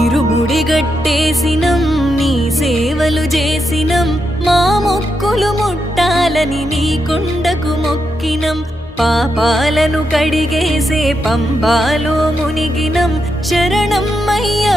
ఇరుముడి గట్టేసినం నీ సేవలు చేసినం మా మొక్కులు ముట్టాలని నీ కొండకు మొక్కినం పాపాలను కడిగేసే పంబాలో మునిగినం శరణం అయ్యప్ప